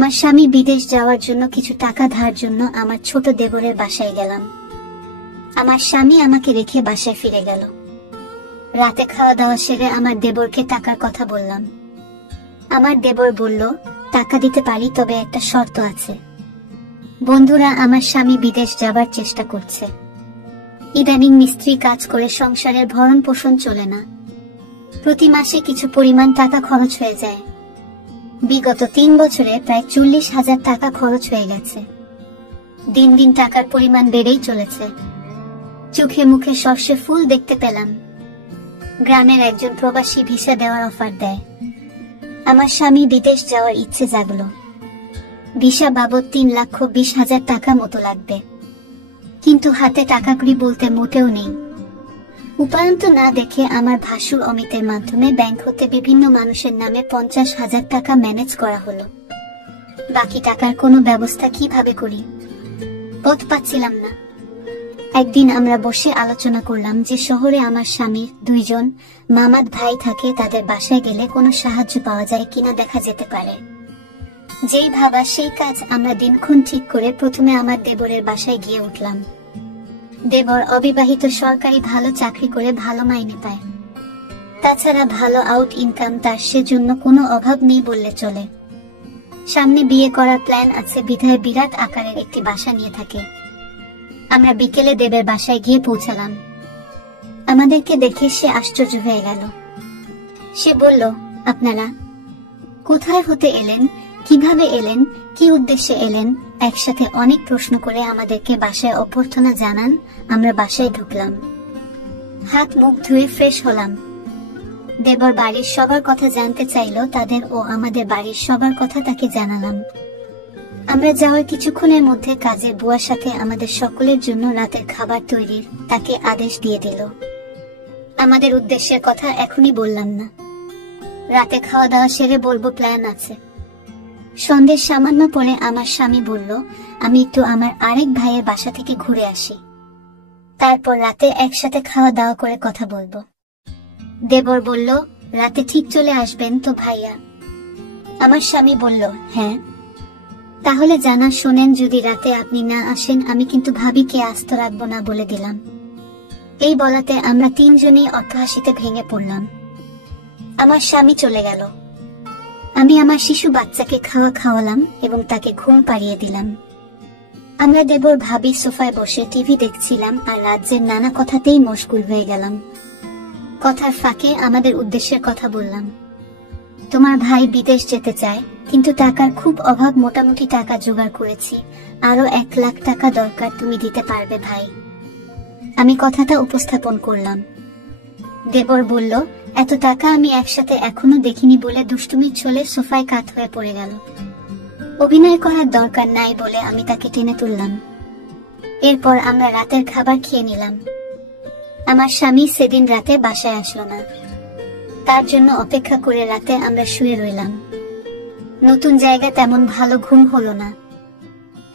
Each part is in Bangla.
আমার স্বামী বিদেশ যাওয়ার জন্য কিছু টাকা ধার জন্য আমার ছোট দেবরের বাসায় গেলাম। আমার স্বামী আমাকে রেখে বাসায় ফিরে গেল। রাতে খাওয়া দাওয়া সেরে আমার দেবরকে টাকার কথা বললাম। আমার দেবর বলল, টাকা দিতে পারি, তবে একটা শর্ত আছে। বন্ধুরা, আমার স্বামী বিদেশ যাবার চেষ্টা করছে। ইদানিং মিস্ত্রি কাজ করে সংসারের ভরণ পোষণ চলে না। প্রতি মাসে কিছু পরিমাণ টাকা খরচ হয়ে যায়। বিগত 3 বছরে প্রায় 40,000 টাকা খরচ হয়ে গেছে। দিন দিন টাকার পরিমাণ বেড়েই চলেছে। চোখে মুখে সর্ষে ফুল দেখতে পেলাম। গ্রামের একজন প্রবাসী ভিসা দেওয়ার অফার দেয়। আমার স্বামী বিদেশ যাওয়ার ইচ্ছে জাগলো। ভিসা বাবদ 3,20,000 টাকা মতো লাগবে, কিন্তু হাতে টাকাকড়ি বলতে মোটেও নেই। উপায়ন্ত না দেখে আমার ভাসুর অমিতের মাধ্যমে ব্যাংক হতে বিভিন্ন মানুষের নামে 50,000 টাকা ম্যানেজ করা হলো। বাকি টাকার কোনো ব্যবস্থা কিভাবে করি, পথ পাচ্ছিলাম না। একদিন আমরা বসে আলোচনা করলাম যে শহরে আমার স্বামীর 2 জন মামাত ভাই থাকে, তাদের বাসায় গেলে কোনো সাহায্য পাওয়া যায় কিনা দেখা যেতে পারে। যেই ভাবা সেই কাজ। আমরা দিনক্ষণ ঠিক করে প্রথমে আমার দেবরের বাসায় গিয়ে উঠলাম। দেবর অবিবাহিত, সরকারি ভালো চাকরি করে ভালো মাইনে পায়। তাছাড়া ভালো আউট ইনকাম তার, সেজন্য কোনো অভাব নেই বললে চলে। সামনে বিয়ে করার প্ল্যান আছে বিধায় বিরাট আকারের একটি বাসা নিয়ে থাকে। আমরা বিকেলে দেবের বাসায় গিয়ে পৌঁছালাম। আমাদেরকে দেখে সে আশ্চর্য হয়ে গেল। সে বলল, আপনারা কোথায় হতে এলেন, কিভাবে এলেন, কি উদ্দেশ্যে এলেন? একসাথে অনেক প্রশ্ন করে আমাদেরকে বাসায় অভ্যর্থনা জানান। আমরা বাসায় ঢুকলাম, হাত মুখ ধুয়ে ফ্রেশ হলাম। দেবর বাড়ির সবার কথা জানতে চাইল, তাদের ও আমাদের বাড়ির সবার কথা তাকে জানালাম। আমরা যাওয়ার কিছুক্ষণের মধ্যে কাজের বুয়ার সাথে আমাদের সকলের জন্য রাতের খাবার তৈরির তাকে আদেশ দিয়ে দিল। আমাদের উদ্দেশ্যের কথা এখনই বললাম না, রাতে খাওয়া দাওয়া সেরে বলবো, প্ল্যান আছে। সন্ধ্যের সামান্য পরে আমার স্বামী বলল, আমি একটু আমার আরেক ভাইয়ের বাসা থেকে ঘুরে আসি, তারপর রাতে একসাথে খাওয়া দাওয়া করে কথা বলবো। দেবর বলল, রাতে ঠিক চলে আসবেন তো ভাইয়া? আমার স্বামী বলল, হ্যাঁ। তাহলে জানা শোনেন, যদি রাতে আপনি না আসেন আমি কিন্তু ভাবিকে আস্ত রাখবো না বলে দিলাম। এই বলাতে আমরা 3 জনেই অট্টহাসিতে ভেঙে পড়লাম। আমার স্বামী চলে গেল। আমি আমার শিশু বাচ্চাকে খাওয়ালাম এবং তাকে ঘুম পাড়িয়ে দিলাম। আমরা দেবর ভাবি সোফায় বসে টিভি দেখছিলাম আর রাজ্যের নানা কথাতেই মশগুল হয়ে গেলাম। কথার ফাঁকে আমাদের উদ্দেশ্যের কথা বললাম। তোমার ভাই বিদেশ যেতে চায়, কিন্তু টাকার খুব অভাব। মোটামুটি টাকা জোগাড় করেছি, আরো 1 লাখ টাকা দরকার, তুমি দিতে পারবে ভাই? আমি কথাটা উপস্থাপন করলাম। দেবর বলল, এত টাকা আমি একসাথে এখনো দেখিনি বলে দুষ্টুমির ছলে সোফায় কাত হয়ে পড়ে গেল। অভিনয় করার দরকার নাই বলে আমি তাকে টেনে তুললাম। এরপর আমরা রাতের খাবার খেয়ে নিলাম। আমার স্বামী সেদিন রাতে বাসায় আসলো না। তার জন্য অপেক্ষা করে রাতে আমরা শুয়ে রইলাম। নতুন জায়গা, তেমন ভালো ঘুম হলো না।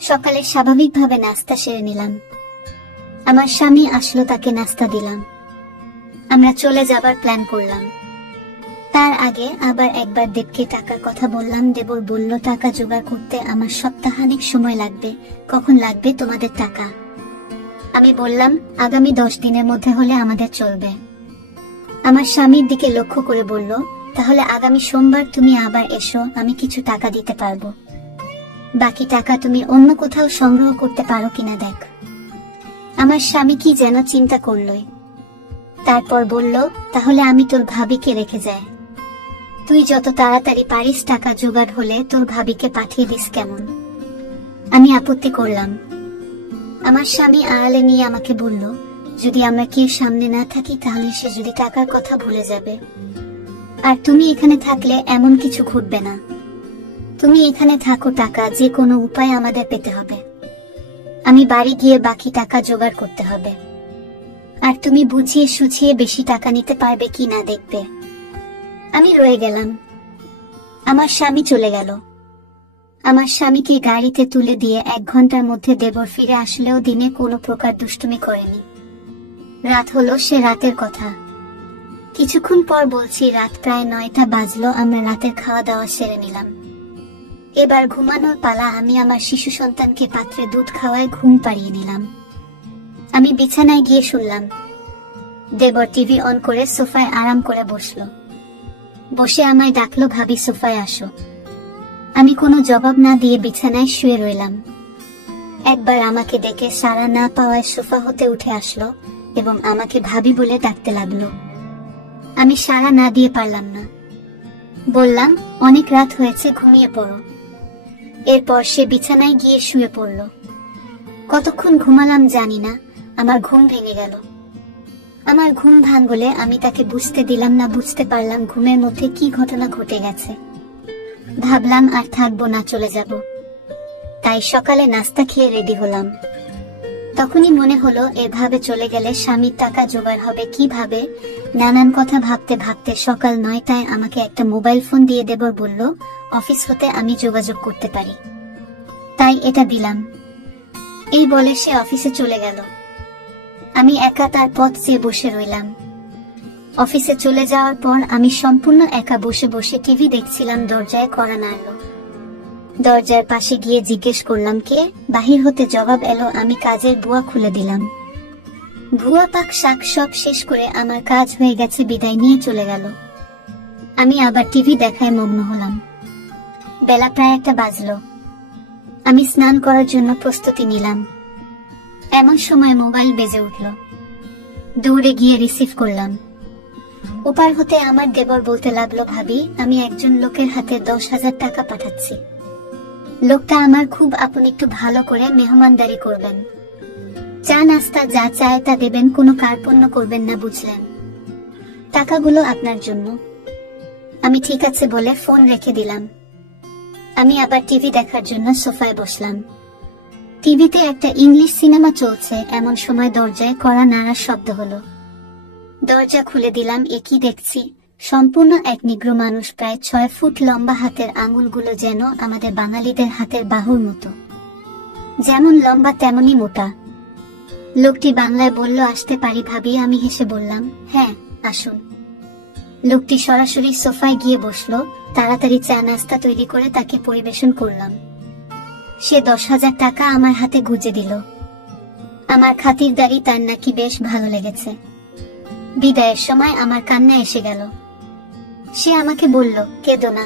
সকালে স্বাভাবিকভাবে নাস্তা সেরে নিলাম। আমার স্বামী আসলো, তাকে নাস্তা দিলাম। আমরা চলে যাবার প্ল্যান করলাম। তার আগে আবার একবার দেবকে টাকার কথা বললাম। দেবর বলল, টাকা জোগাড় করতে আমার সপ্তাহানিক সময় লাগবে। কখন লাগবে তোমাদের টাকা? আমি বললাম, আগামী 10 দিনের মধ্যে হলে আমাদের চলবে। আমার স্বামীর দিকে লক্ষ্য করে বলল, তাহলে আগামী সোমবার তুমি আবার এসো, আমি কিছু টাকা দিতে পারবো। বাকি টাকা তুমি অন্য কোথাও সংগ্রহ করতে পারো কিনা দেখ। আমার স্বামী কি যেন চিন্তা করলই, তারপর বলল, তাহলে আমি তোর ভাবিকে রেখে যাই। তুই যত তাড়াতাড়ি পারিস টাকা জোগাড় হলে তোর ভাবিকে পাঠিয়ে দিস, কেমন? আমি আপত্তি করলাম। আমার স্বামী আড়ালে নিয়ে আমাকে বলল, যদি আমরা কেউ সামনে না থাকি তাহলে সে যদি টাকার কথা ভুলে যাবে। আর তুমি এখানে থাকলে এমন কিছু ঘটবে না। তুমি এখানে থাকো, টাকা যে কোনো উপায় আমাদের পেতে হবে। আমি বাড়ি গিয়ে বাকি টাকা জোগাড় করতে হবে। আর তুমি বুঝিয়ে সুঝিয়ে বেশি টাকা নিতে পারবে কি না দেখবে। আমি রয়ে গেলাম। আমার স্বামী চলে গেল। আমার স্বামীকে গাড়িতে তুলে দিয়ে 1 ঘন্টার মধ্যে দেবর ফিরে আসলেও দিনে কোনো প্রকার দুষ্টুমি করেনি। রাত হলো, সে রাতের কথা। কিছুক্ষণ পর বলছি, রাত প্রায় 9টা বাজলো। আমরা রাতের খাওয়া দাওয়া সেরে নিলাম। এবার ঘুমানোর পালা। আমি আমার শিশু সন্তানকে পাত্রে দুধ খাওয়ায় ঘুম পাড়িয়ে নিলাম। আমি বিছানায় গিয়ে শুনলাম দেবর টিভি অন করে সোফায় আরাম করে বসলো। বসে আমায় ডাকলো, ভাবি সোফায় আসো। আমি কোনো জবাব না দিয়ে বিছানায় শুয়ে রইলাম। একবার আমাকে ডেকে সাড়া না পাওয়ায় সোফা হতে উঠে আসলো এবং আমাকে ভাবি বলে ডাকতে লাগলো। আমি সাড়া না দিয়ে পারলাম না। বললাম, অনেক রাত হয়েছে, ঘুমিয়ে পড়ো। এরপর সে বিছানায় গিয়ে শুয়ে পড়ল। কতক্ষণ ঘুমালাম জানি না, আমার ঘুম ভেঙে গেল। আমার ঘুম ভাঙলে আমি তাকে বুঝতে দিলাম না। বুঝতে পারলাম ঘুমের মধ্যে কি ঘটনা ঘটে গেছে। ভাবলাম আর থাকবো না, চলে যাব। তাই সকালে নাস্তা খেয়ে রেডি হলাম। তখনই মনে হলো এভাবে চলে গেলে স্বামীর টাকা জোগাড় হবে কিভাবে। নানান কথা ভাবতে ভাবতে সকাল 9টায় আমাকে একটা মোবাইল ফোন দিয়ে দেবর বলল অফিস হতে আমি যোগাযোগ করতে পারি। তাই এটা দিলাম। এই বলে সে অফিসে চলে গেল। আমি একা তার পথ চেয়ে বসে রইলাম। অফিসে চলে যাওয়ার পর আমি সম্পূর্ণ একা বসে বসে টিভি দেখছিলাম। দরজায় কড়া নাড়ল। দরজার পাশে গিয়ে জিজ্ঞেস করলাম কে। বাহির হতে জবাব এলো, আমি কাজের বুয়া খুলে দিলাম। ভুয়া পাক শাক সব শেষ করে আমার কাজ হয়ে গেছে বিদায় নিয়ে চলে গেল। আমি আবার টিভি দেখায় মগ্ন হলাম। বেলা প্রায় 1টা বাজলো। আমি স্নান করার জন্য প্রস্তুতি নিলাম। এমন সময় মোবাইল বেজে উঠল। দৌড়ে গিয়ে রিসিভ করলাম। ওপার হতে আমার দেবর বলতে লাগলো, ভাবি আমি একজন লোকের হাতে 10,000 টাকা পাঠাচ্ছি। লোকটা আমার খুব আপন, একটু ভালো করে মেহমানদারি করবেন। চা নাস্তা যা চায় তা দেবেন, কোনো কার্পণ্য করবেন না, বুঝলেন? টাকাগুলো আপনার জন্য। আমি ঠিক আছে বলে ফোন রেখে দিলাম। আমি আবার টিভি দেখার জন্য সোফায় বসলাম। টিভিতে একটা ইংলিশ সিনেমা চলছে। এমন সময় দরজায় কড়া নাড়ার শব্দ হলো। দরজা খুলে দিলাম। একই দেখছি, সম্পূর্ণ এক নিগ্রো মানুষ, প্রায় 6 ফুট লম্বা। হাতের আঙুলগুলো যেন আমাদের বাঙালিদের হাতের বাহুর মতো, যেমন লম্বা তেমনি মোটা। লোকটি বাংলায় বলল, আসতে পারি ভাবি? আমি হেসে বললাম, হ্যাঁ আসুন। লোকটি সরাসরি সোফায় গিয়ে বসলো। তাড়াতাড়ি চা নাস্তা তৈরি করে তাকে পরিবেশন করলাম। সে 10,000 টাকা আমার হাতে গুজে দিল। আমার খাতিরদারি তার নাকি বেশ ভালো লেগেছে। বিদায়ের সময় আমার কান্না এসে গেল। সে আমাকে বলল, কেঁদো না,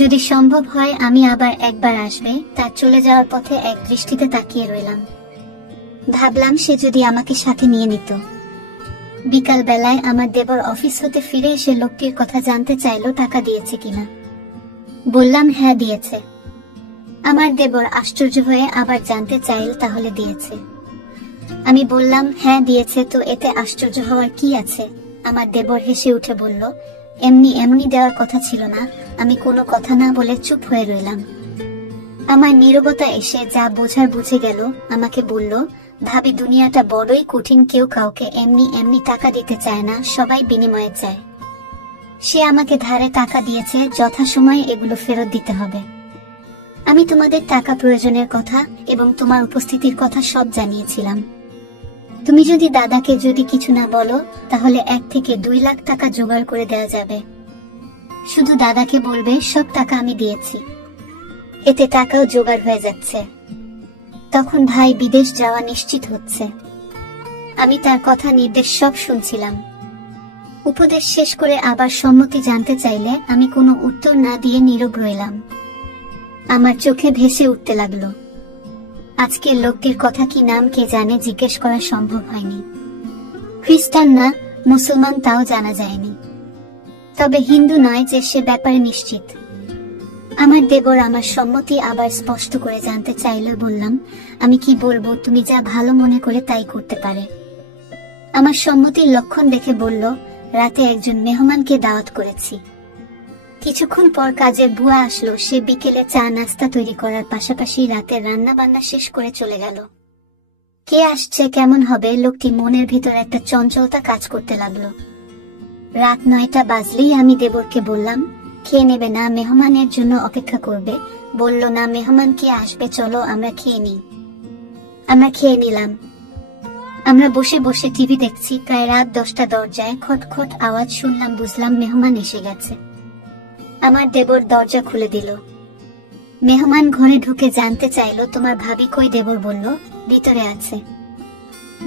যদি সম্ভব হয় আমি আবার একবার আসবে। তার চলে যাওয়ার পথে এক দৃষ্টিতে তাকিয়ে রইলাম। ভাবলাম সে যদি আমাকে সাথে নিয়ে নিত। বিকাল বেলায় আমার দেবর অফিস হতে ফিরে এসে লোকটির কথা জানতে চাইলো টাকা দিয়েছে কিনা। বললাম হ্যাঁ দিয়েছে। আমার দেবর আশ্চর্য হয়ে আবার জানতে চাইল তাহলে দিয়েছে। আমি বললাম হ্যাঁ দিয়েছে, তো এতে আশ্চর্য হওয়ার কি আছে? আমার দেবর হেসে উঠে বলল, এমনি এমনি দেওয়ার কথা ছিল না। আমি কোনো কথা না বলে চুপ হয়ে রইলাম। আমার নীরবতা এসে যা বোঝার বুঝে গেল। আমাকে বলল, ভাবি দুনিয়াটা বড়ই কঠিন, কেউ কাউকে এমনি এমনি টাকা দিতে চায় না, সবাই বিনিময়ে চায়। সে আমাকে ধারে টাকা দিয়েছে, যথাসময়ে এগুলো ফেরত দিতে হবে। আমি তোমাদের টাকা প্রয়োজনের কথা এবং তোমার উপস্থিতির কথা সব জানিয়েছিলাম। তুমি যদি দাদাকে যদি কিছু না বলো তাহলে 1 থেকে 2 লাখ টাকা জোগাড় করে দেওয়া যাবে। শুধু দাদাকে বলবে সব টাকা আমি দিয়েছি, এতে টাকাও জোগাড় হয়ে যাচ্ছে। তখন ভাই বিদেশ যাওয়া নিশ্চিত হচ্ছে। আমি তার কথা নির্দেশ সব শুনছিলাম। উপদেশ শেষ করে আবার সম্মতি জানতে চাইলে আমি কোনো উত্তর না দিয়ে নীরব রইলাম। আমার চোখে ভেসে উঠতে লাগলো। আজকের লোকটির কথা কি নাম কে জানে, জিজ্ঞেস করা সম্ভব হয়নি। খ্রিস্টান না মুসলমান তাও জানা যায়নি, তবে হিন্দু নয় যে সে ব্যাপারে নিশ্চিত। আমার দেবর আমার সম্মতি আবার স্পষ্ট করে জানতে চাইলে বললাম, আমি কি বলবো, তুমি যা ভালো মনে করে তাই করতে পারে। আমার সম্মতির লক্ষণ দেখে বলল, রাতে একজন মেহমানকে দাওয়াত করেছি। কিছুক্ষণ পর কাজের বুয়া আসলো। সে বিকেলে চা নাস্তা তৈরি করার পাশাপাশি রাতের রান্না বান্না শেষ করে চলে গেল। কে আসছে, কেমন হবে, লোকটি মনের ভিতর একটা চঞ্চলতা কাজ করতে লাগলো। রাত 9টা বাজলেই আমি দেবরকে বললাম, খেয়ে নেবে না, মেহমানের জন্য অপেক্ষা করবে? বলল, না, মেহমান কে আসবে, চলো আমরা খেয়ে নিই। আমরা খেয়ে নিলাম। আমরা বসে বসে টিভি দেখছি। প্রায় রাত 10টা। দরজায় খটখট আওয়াজ শুনলাম। বুঝলাম মেহমান এসে গেছে। আমার দেবর দরজা খুলে দিল। মেহমান ঘরে ঢুকে জানতে চাইলো তোমার ভাবি কই। দেবর বলল ভিতরে আছে।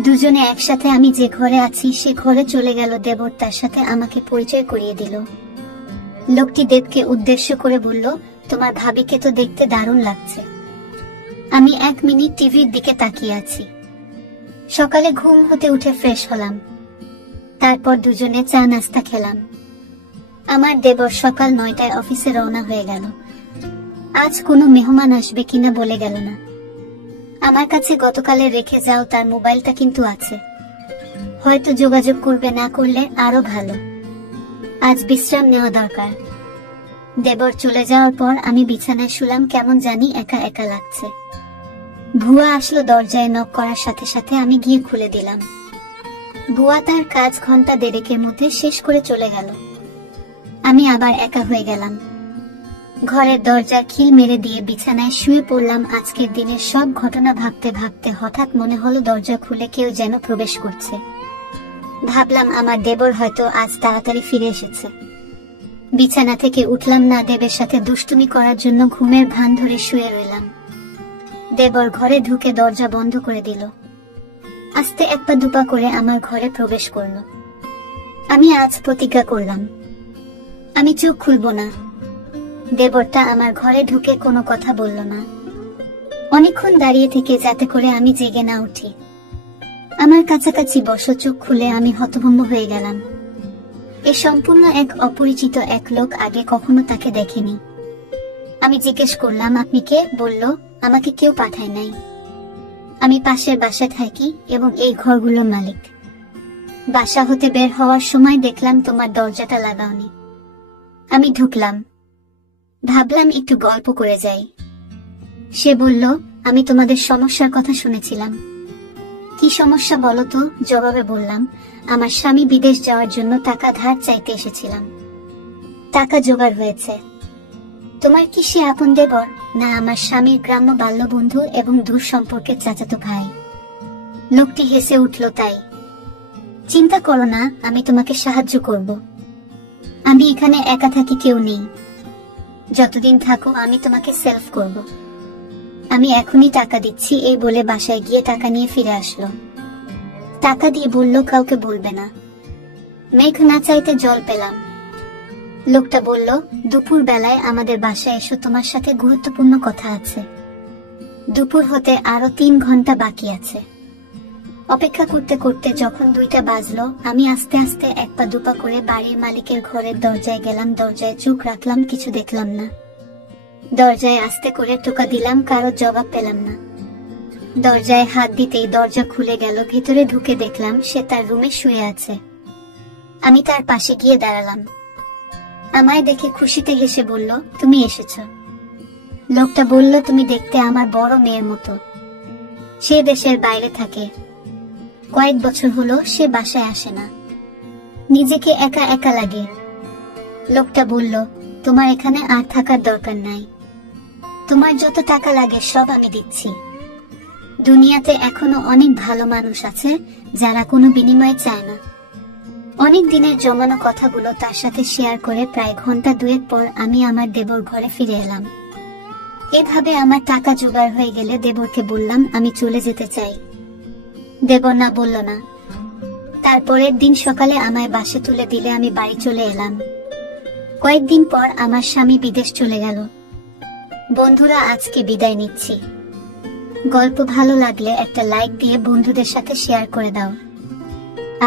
দুজনে একসাথে আমি যে ঘরে আছি সে ঘরে চলে গেল। দেবর তার সাথে আমাকে পরিচয় করিয়ে দিল। লোকটি দেবকে উদ্দেশ্য করে বলল, তোমার ভাবিকে তো দেখতে দারুণ লাগছে। আমি 1 মিনিট টিভির দিকে তাকিয়ে আছি। সকালে ঘুম হতে উঠে ফ্রেশ হলাম। তারপর দুজনে চা নাস্তা খেলাম। আমার দেবর সকাল 9টায় অফিসে রওনা হয়ে গেল। আজ কোনো মেহমান আসবে কিনা বলে গেল না। আমার কাছে গতকালে রেখে যাও তার মোবাইলটা কিন্তু আছে, হয়তো যোগাযোগ করবে, না করলে আরো ভালো। আজ বিশ্রাম নেওয়া দরকার। দেবর চলে যাওয়ার পর আমি বিছানায় শুলাম। কেমন জানি একা একা লাগছে। ভুয়া আসলো দরজায়। নক করার সাথে সাথে আমি গিয়ে খুলে দিলাম। ভুয়া তার কাজ ঘন্টা 1.5-এর মধ্যে শেষ করে চলে গেল। আমি আবার একা হয়ে গেলাম। ঘরের দরজার খিল মেরে দিয়ে বিছানায় শুয়ে পড়লাম। আজকের দিনের সব ঘটনা ভাবতে ভাবতে হঠাৎ মনে হলো দরজা খুলে কেউ যেন প্রবেশ করছে। ভাবলাম আমার দেবর হয়তো আজ তাড়াতাড়ি ফিরে এসেছে। বিছানা থেকে উঠলাম না। দেবের সাথে দুষ্টুমি করার জন্য ঘুমের ভান ধরে শুয়ে রইলাম। দেবর ঘরে ঢুকে দরজা বন্ধ করে দিল। আস্তে 1 পা 2 পা করে আমার ঘরে প্রবেশ করল। আমি আজ প্রতিজ্ঞা করলাম, আমি চোখ খুলব না। দেবরটা আমার ঘরে ঢুকে কোনো কথা বলল না। অনেকক্ষণ দাঁড়িয়ে থেকে যাতে করে আমি জেগে না উঠি। আমার কাছাকাছি বসো। চোখ খুলে আমি হতভম্ব হয়ে গেলাম। এ সম্পূর্ণ এক অপরিচিত এক লোক। আগে কখনো তাকে দেখিনি। আমি জিজ্ঞেস করলাম, আপনি কে? বলল, আমাকে কেউ পাঠায় নাই। আমি পাশের বাসায় থাকি এবং এই ঘরগুলোর মালিক। বাসা হতে বের হওয়ার সময় দেখলাম তোমার দরজাটা লাগাওনি। আমি ঢুকলাম। ভাবলাম একটু গল্প করে যাই। সে বলল, আমি তোমাদের সমস্যার কথা শুনেছিলাম। কি সমস্যা বলো তো? জবাবে বললাম, আমার স্বামী বিদেশ যাওয়ার জন্য টাকা ধার চাইতে এসেছিলাম। টাকা জোগাড় হয়েছে। তোমার কি সে আপন দেবর? না, আমার স্বামীর গ্রাম্য বাল্যবন্ধু এবং দূর সম্পর্কের চাচাতো ভাই। লোকটি হেসে উঠল। তাই? চিন্তা করো না, আমি তোমাকে সাহায্য করব। আমি এখানে একা থাকি, কেউ নেই। যতদিন থাকো আমি তোমাকে সেলফ করব। আমি এখনই টাকা দিচ্ছি। এই বলে বাসায় গিয়ে টাকা নিয়ে ফিরে আসলো। টাকা দিয়ে বলল, কাউকে বলবে না। মেঘ না চাইতে জল পেলাম। লোকটা বলল, দুপুর বেলায় আমাদের বাসায় এসো, তোমার সাথে গুরুত্বপূর্ণ কথা আছে। দুপুর হতে আরো 3 ঘন্টা বাকি আছে। অপেক্ষা করতে করতে যখন 2টা বাজলো, আমি আস্তে আস্তে 1 পা 2 পা করে বাড়ির মালিকের ঘরের দরজায় গেলাম। দরজায় চোখ রাখলাম, কিছু দেখলাম না। দরজায় আস্তে করে টোকা দিলাম, কারো জবাব পেলাম না। দরজায় হাত দিতেই দরজা খুলে গেল। ভিতরে ঢুকে দেখলাম সে তার রুমে শুয়ে আছে। আমি তার পাশে গিয়ে দাঁড়ালাম। আমায় দেখে খুশিতে হেসে বলল, তুমি এসেছো। লোকটা বলল, তুমি দেখতে আমার বড় মেয়ের মতো। সে দেশের বাইরে থাকে। কয়েক বছর হলো সে বাসায় আসে না। নিজেকে একা একা লাগে। লোকটা বলল, তোমার এখানে আর থাকার দরকার নাই। তোমার যত টাকা লাগে সব আমি দিচ্ছি। দুনিয়াতে এখনো অনেক ভালো মানুষ আছে যারা কোনো বিনিময় চায় না। অনেক দিনের জমানো কথাগুলো তার সাথে শেয়ার করে প্রায় ঘন্টা 2 পর আমি আমার দেবর ঘরে ফিরে এলাম। এভাবে আমার টাকা জোগাড় হয়ে গেলে দেবরকে বললাম, আমি চলে যেতে চাই। দেবর না বলল না। তারপরের দিন সকালে আমায় বাসে তুলে দিলে আমি বাড়ি চলে এলাম। কয়েকদিন পর আমার স্বামী বিদেশ চলে গেল। বন্ধুরা, আজকে বিদায় নিচ্ছি। গল্প ভালো লাগলে একটা লাইক দিয়ে বন্ধুদের সাথে শেয়ার করে দাও।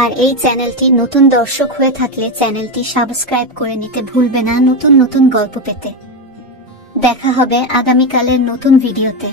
আর এই চ্যানেলটি নতুন দর্শক হয়ে থাকলে চ্যানেলটি সাবস্ক্রাইব করে নিতে ভুলবে না নতুন নতুন গল্প পেতে। দেখা হবে আগামীকালের নতুন ভিডিওতে।